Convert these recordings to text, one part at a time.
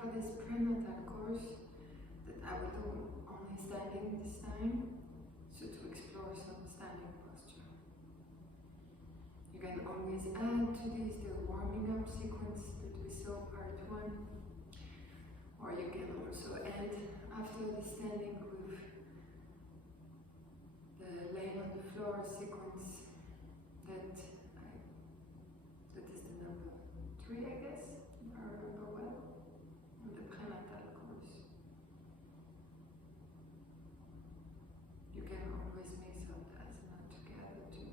for this prenatal course that I will do only standing this time, so to explore some standing posture. You can always add to this the warming up sequence that we saw part 1, or you can also add after the standing with the lay on the floor sequence that is the number 3, I guess, if I remember well, in the prenatal course. You can always mix up the asana together too.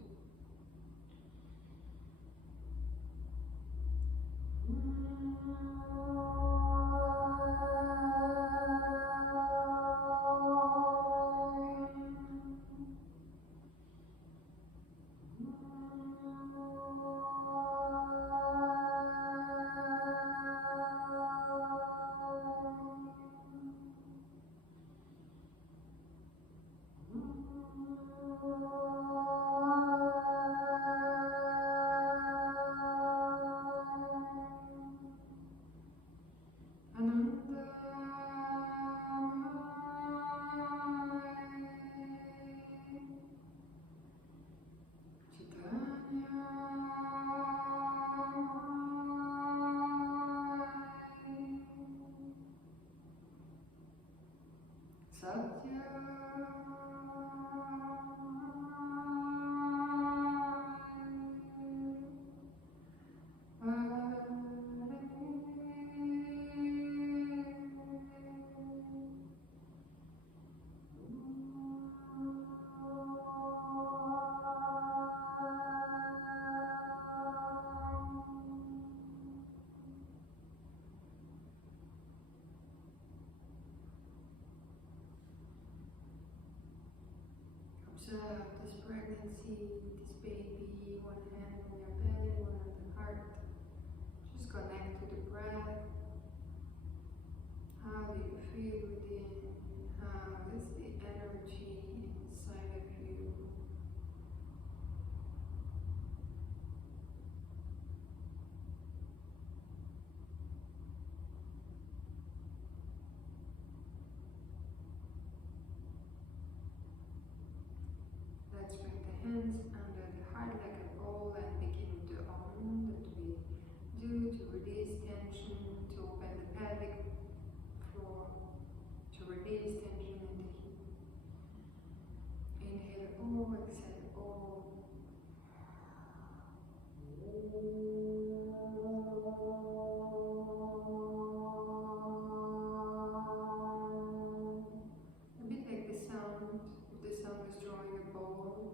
Observe this pregnancy, this baby, one hand on your belly, one on the heart. Just connect to the breath. How do you feel within? How is the energy inside of you? Let's bring the hands under the heart like a ball and begin the Om that we do to release tension, to open the pelvic floor, to release tension in the hip. Inhale O, exhale O. A bit like the sound, if the sound is drawing a ball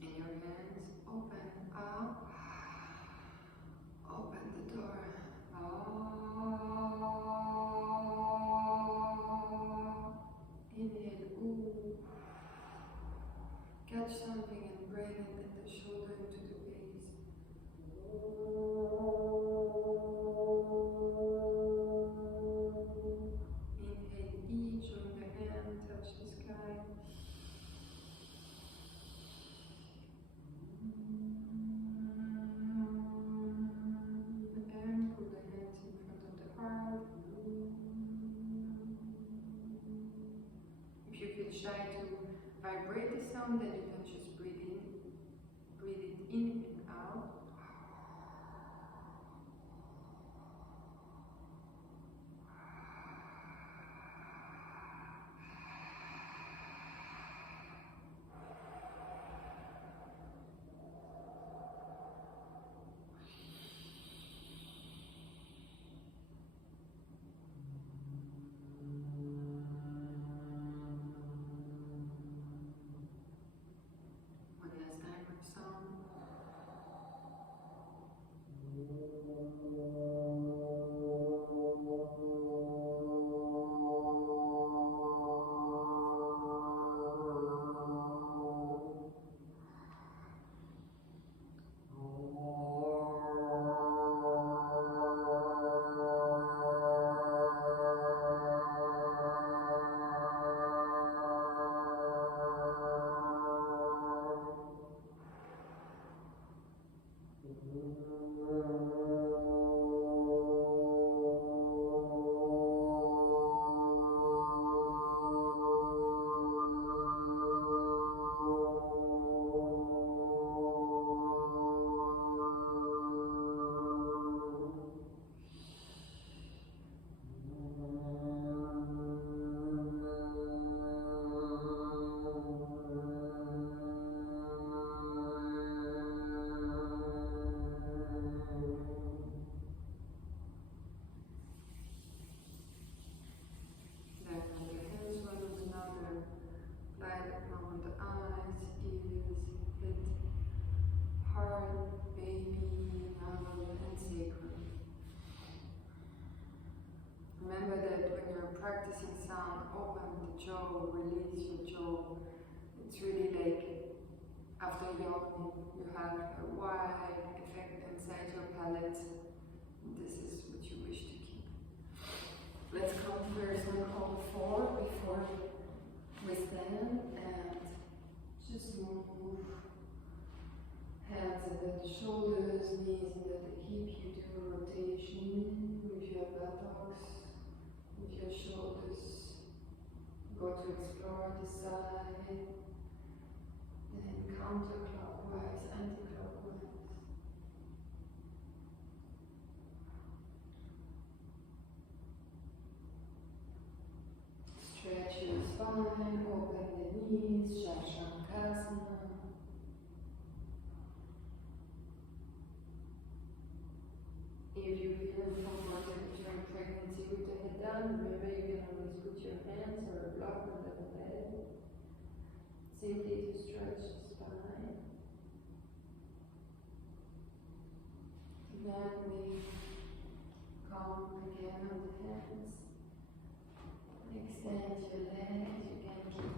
in your hands. Open up, open the door. Inhale, ooh. Catch something and bring it at the shoulder into the base. Inhale, each on the hand, touch the sky. And put the hands in front of the heart. If you feel shy to vibrate the sound, then you can just breathe it in and out. One last time with sound. open the jaw, release your jaw. It's really like after yawning, you have a wide effect inside your palate. This is what you wish to keep. Let's come first on all four before we stand and just move hands under the shoulders, knees under the hip. You do a rotation with your buttocks, with your shoulders. Go to explore the side, then counterclockwise, anti-clockwise. Stretch your spine, open the knees, Shashankasana. If you feel comfortable during pregnancy with the head down, remember you can always put your hands or a block under the head, simply to stretch the spine. Then we come again on the hands. Extend your legs. You can keep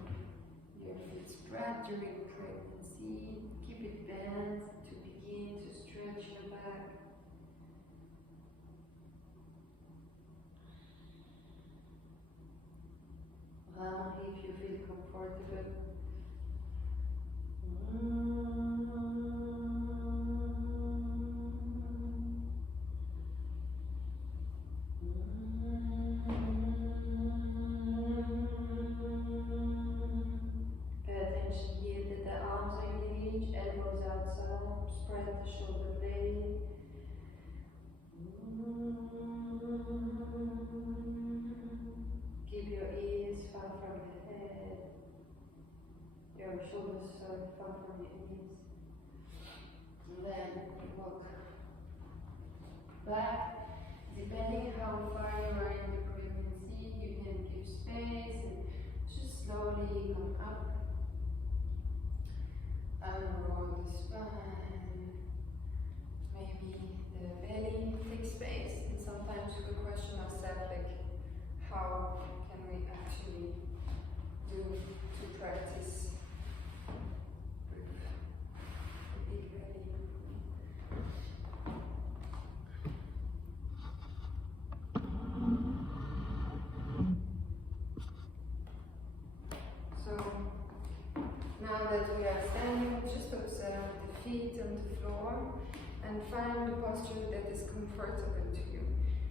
your feet spread during pregnancy. Keep it bent to begin to stretch your back. If you feel comfortable. Pay attention here that the arms are engaged, elbows outside, spread the shoulder blade. Keep your ears far from the head, your shoulders far from your knees. And then we walk back. Depending how far you are in the pregnancy, you can give space and just slowly come up. Unroll the spine, maybe the belly, take space. And sometimes we question ourselves, like, how can we actually do to practice with a big belly? So now that we are standing, just observe the feet on the floor and find a posture that is comfortable to you.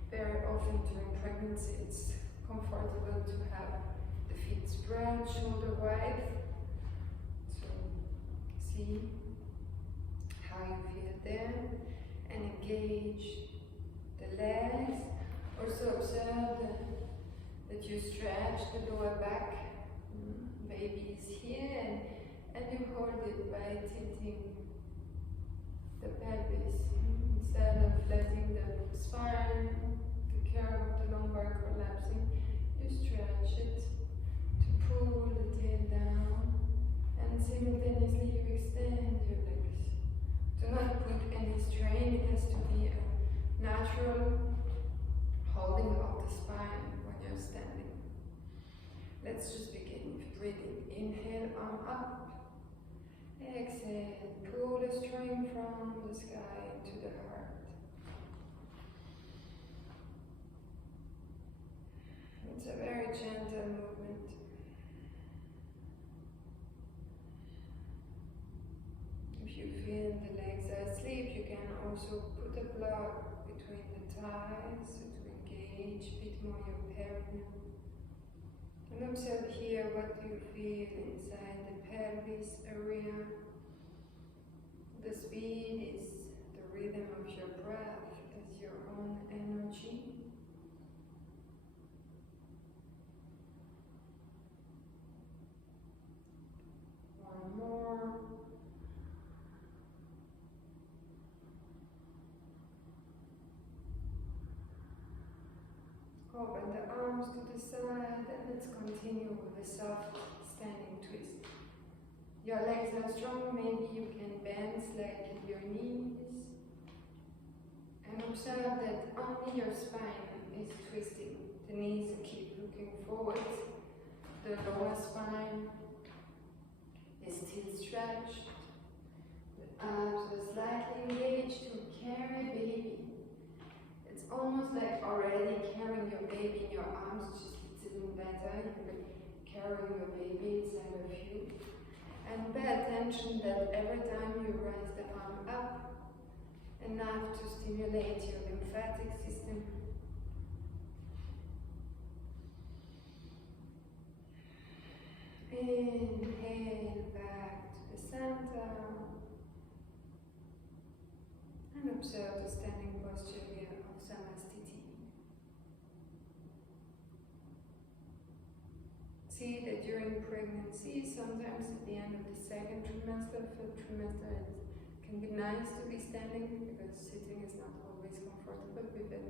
Very often during pregnancy, it's comfortable to have the feet spread, shoulder wide. So see how you feel there and engage the legs. Also observe that you stretch the lower back. Baby is here and you hold it by tilting the pelvis instead of letting the spine, the curve of the lumbar collapsing. You stretch it to pull the tail down and simultaneously you extend your legs. Do not put any strain, it has to be a natural holding of the spine when you're standing. Let's just begin with breathing. Inhale, arm up. Exhale, pull the string from the sky to the heart. It's a very gentle movement. If you feel the legs are asleep, you can also put a block between the thighs to engage a bit more your perineum. And observe here what you feel inside the pelvis area. The speed is the rhythm of your breath as your own energy. One more. Open the arms to the side and let's continue with a soft standing twist. Your legs are strong, maybe you can bend slightly your knees and observe that only your spine is twisting. The knees keep looking forward the lower spine is still stretched. The abs are slightly engaged to carry baby. It's almost like already carrying your baby in your arms, just it's even better. You're carrying your baby inside of you. And pay attention that every time you raise the arm up, enough to stimulate your lymphatic system. Inhale back to the center. And observe the standing posture here of Samastiti. See that during pregnancy, sometimes at the end of the second trimester, third trimester, it can be nice to be standing because sitting is not always comfortable with a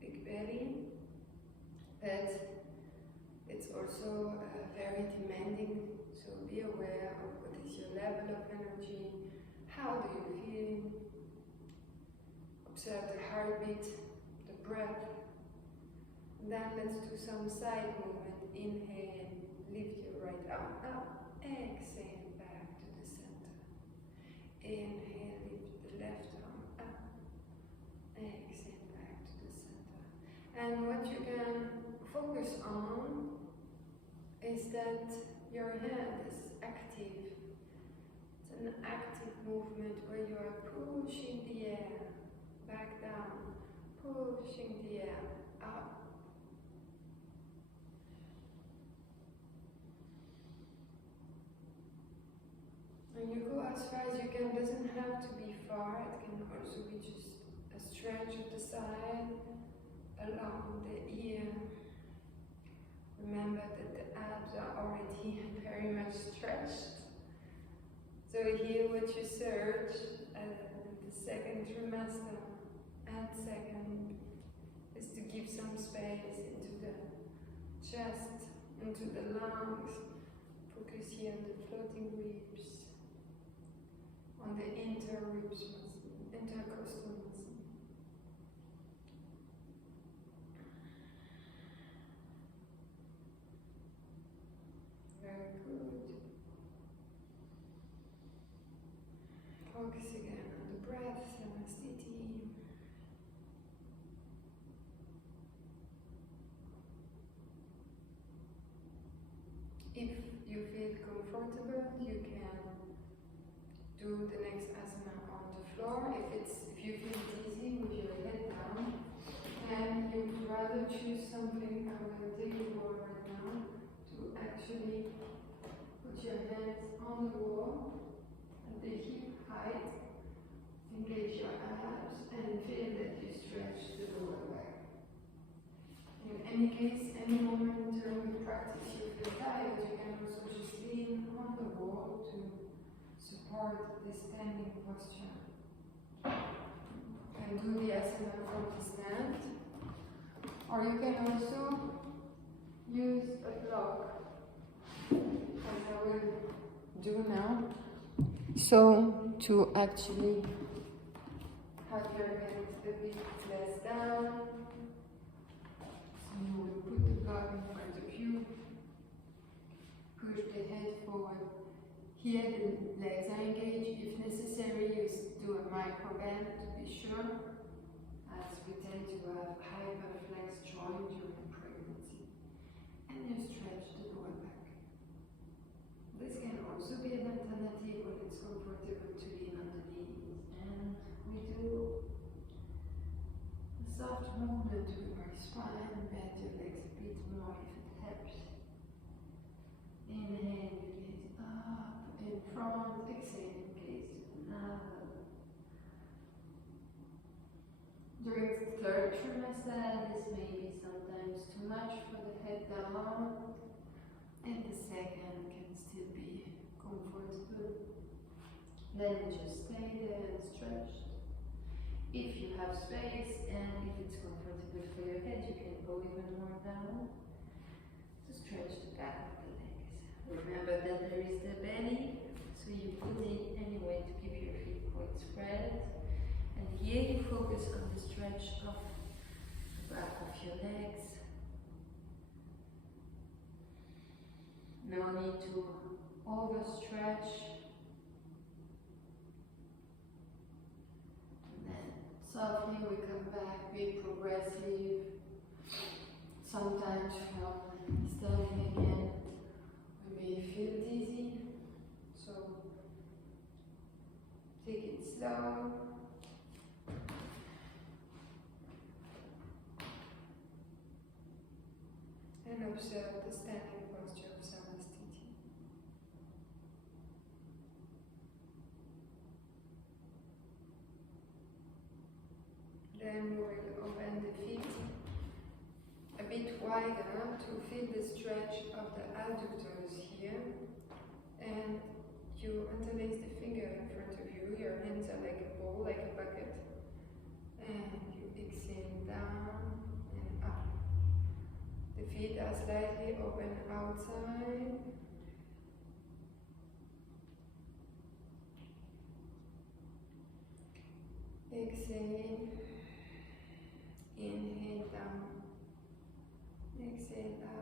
big belly. But it's also very demanding, so be aware of what is your level of energy, how do you feel. Observe the heartbeat, the breath. And then let's do some side movement. Inhale, lift your right arm up. Exhale, back to the center. Inhale, lift the left arm up. Exhale, back to the center. And what you can focus on is that your hand is active. It's an active movement where you are pushing the air back down, pushing the air up. And you go as far as you can, doesn't have to be far, it can also be just a stretch of the side, along the ear. Remember that the abs are already very much stretched. So here what you search the second trimester and second is to give some space into the chest, into the lungs. Focus here on the floating ribs, on the interribs muscle, intercostal muscle. Very good. Focus again on the breath, Samastiti. If you feel comfortable, you can do the next asana on the floor. If you feel dizzy with your head down, and you'd rather choose something, I will take you over right now to actually put your hands on the wall at the hip height, engage your abs, and feel that you stretch the lower back. In any case, any moment during the practice you feel tired, you can also just lean on the wall to support the standing posture. And do the asana from the stand. Or you can also use a block, as I will do now. So, to actually have your hands a bit less down. So you will put the block in front of you. Push the head forward. Here the legs are engaged. If necessary, you do a micro bend to be sure, as we tend to have hyperflex joint during pregnancy. And you stretch the lower back. This can also be an alternative when it's comfortable to lean on the knees. And we do a soft movement with our spine, bend your legs a bit more if it helps. Inhale, gaze up, in front, exhale, gaze up. During the third trimester, this may be sometimes too much for the head down, and the second can still be comfortable. Then just stay there and stretch. If you have space and if it's comfortable for your head, you can go even more down to stretch the back of the legs. Remember that there is the belly, so you put it anyway to keep your feet quite spread. And here you focus on the stretch of the back of your legs. No need to overstretch. And then softly we come back, be progressive. Sometimes from standing again, we may feel dizzy, so take it slow. And observe the standing posture of Samastiti. Then we will open the feet a bit wider to feel the stretch of the adductors here. And you interlace the finger in front of you. Your hands are like a bowl, like a bucket. And you exhale down and up. The feet are slightly open outside. Exhale. Inhale down. Exhale up.